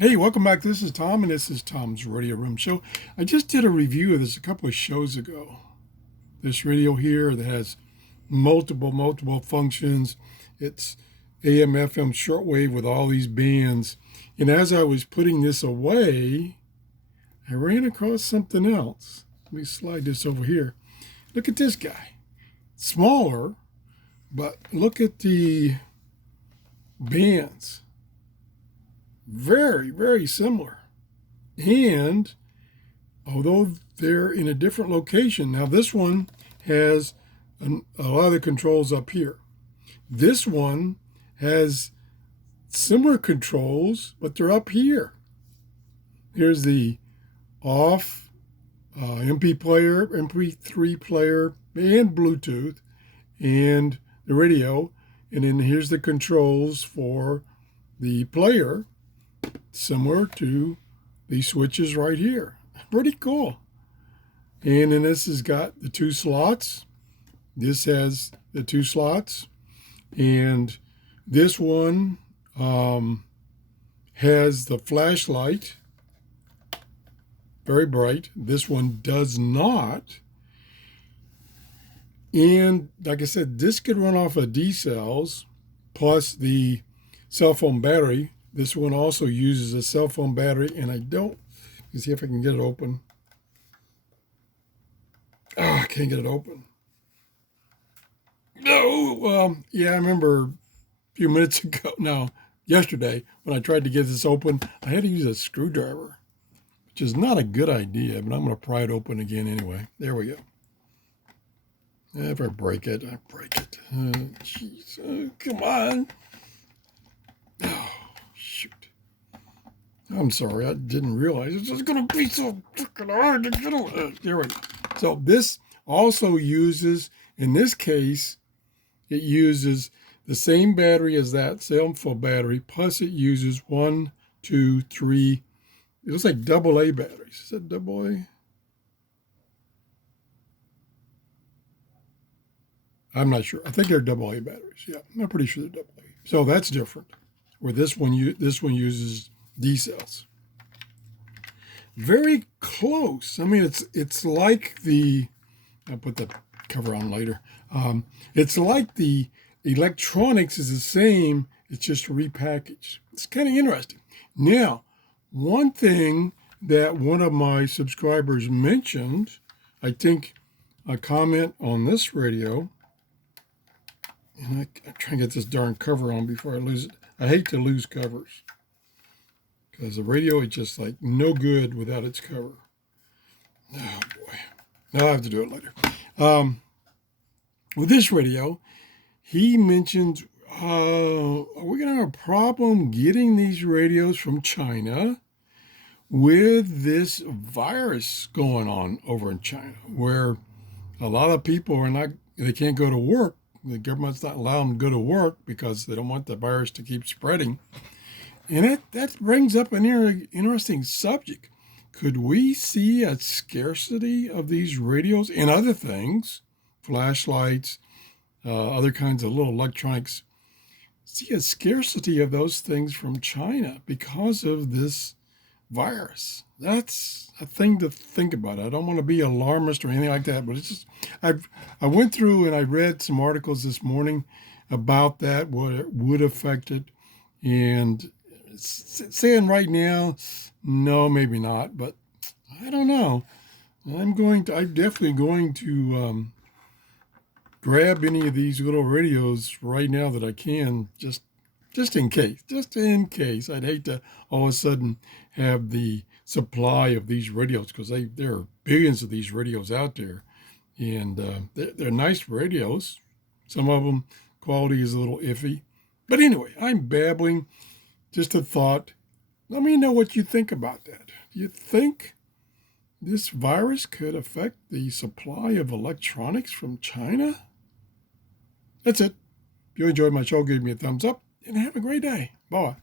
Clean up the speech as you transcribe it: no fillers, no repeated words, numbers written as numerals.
Hey, welcome back. This is Tom, and this is Tom's Radio Room Show. I just did a review of this a couple of shows ago. This radio here that has multiple functions. It's AM, FM, shortwave with all these bands. And as I was putting this away, I ran across something else. Let me slide this over here. Look at this guy. Smaller, but look at the bands. Very similar. And although they're in a different location, now this one has a lot of the controls up here. This one has similar controls, but they're up here. Here's the off MP3 player, and Bluetooth, and the radio. And then here's the controls for the player, similar to these switches right here. Pretty cool. And then this has got the two slots. This has the two slots. And this one has the flashlight. Very bright. This one does not. And like I said, this could run off of D cells plus the cell phone battery. This one also uses a cell phone battery, and let me see if I can get it open. Oh, I can't get it open. No, yeah, I remember a few minutes ago, no, yesterday, when I tried to get this open, I had to use a screwdriver, which is not a good idea, but I'm going to pry it open again anyway. There we go. If I break it, I break it. Jeez, come on. Oh, shoot. I'm sorry, I didn't realize it's just going to be so freaking hard to get away. There we go. So this also uses, in this case, it uses the same battery as that cell phone battery, plus it uses 1, 2, 3, it looks like AA batteries. Is that AA? I'm not sure. I think they're AA batteries. Yeah, I'm pretty sure they're AA. So that's different. Where this one uses D cells. Very close. I mean, it's like I'll put the cover on later. It's like the electronics is the same. It's just repackaged. It's kind of interesting. Now, one thing that one of my subscribers mentioned, I think a comment on this radio, and I try and get this darn cover on before I lose it. I hate to lose covers because the radio is just like no good without its cover. Oh boy. I'll have to do it later. With this radio, he mentioned, are we going to have a problem getting these radios from China with this virus going on over in China, where a lot of people they can't go to work. The government's not allowing them to go to work because they don't want the virus to keep spreading. And that brings up an interesting subject. Could we see a scarcity of these radios and other things, flashlights, other kinds of little electronics, see a scarcity of those things from China because of this virus? That's a thing to think about. I don't want to be alarmist or anything like that, but it's just I went through and I read some articles this morning about that, what it would affect it, and it's saying right now, no, maybe not, but I don't know. I'm definitely going to grab any of these little radios right now that I can, just in case. I'd hate to all of a sudden have the supply of these radios because there are billions of these radios out there, and they're nice radios. Some of them quality is a little iffy, but anyway, I'm babbling. Just a thought. Let me know what you think about that. Do you think this virus could affect the supply of electronics from China? That's it. If you enjoyed my show, give me a thumbs up and have a great day. Bye.